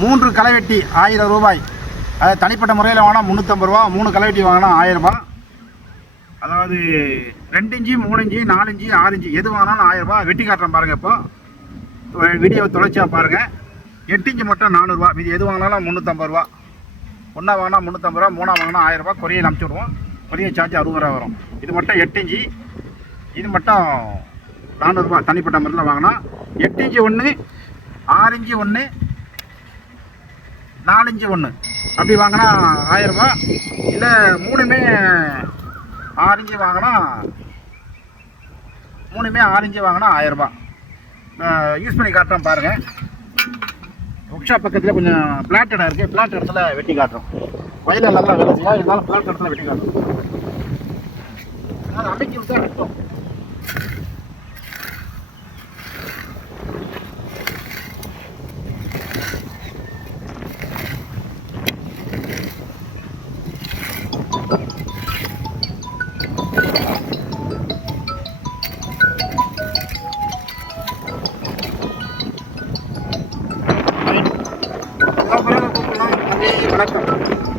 3 களைவெட்டி 1000 ரூபாய். அதாவது தனிப்பட்ட முறையில் வாங்கினா 350 ரூபா, 3 களைவெட்டி வாங்கினா 1000 ரூபாய். அதாவது 2 இன்ச்சு 3 இன்ச்சு 4 இன்ச்சு 6 இன்ச்சு எது வாங்கினாலும் 1000 ரூபாய். வெட்டி காட்டுறேன் பாருங்கள். இப்போ வீடியோவை தொடர்ச்சியாக பாருங்கள். 8 இன்ச்சு மட்டும் 400 ரூபா, மீதி எது வாங்கினாலும் 350 ரூபா. ஒன்றா வாங்கினா 350 ரூபா, 3ஆ வாங்கினா 1000 ரூபா. கொரியர் அனுப்பிச்சி விடுவோம். கொரியர் சார்ஜ் 60 ரூபா வரும். இது மட்டும் 8 இன்ச்சு, இது மட்டும் 400 ரூபா. தனிப்பட்ட முறையில் வாங்கினா 8 இன்ச்சு ஒன்று, 6 இன்ச்சு ஒன்று, 4 இன்ச்சு ஒன்று அப்படி வாங்கினா 1000 ரூபா. இல்லை 3மே 6 இன்ச்சு வாங்கினா 6 இன்ச்சு வாங்கினா 1000 ரூபா. யூஸ் பண்ணி காட்டுறோம் பாருங்கள். ஒர்க் ஷாப் பக்கத்தில் கொஞ்சம் பிளாட் இடம் இருக்குது. பிளாட் இடத்துல வெட்டி காட்டுறோம். வயலில் நல்லா வேலை செய்யலாம், இருந்தாலும் பிளாட் இடத்துல வெட்டி காட்டுறோம். அது அமைக்கி தான் வெட்டும். வணக்கம்.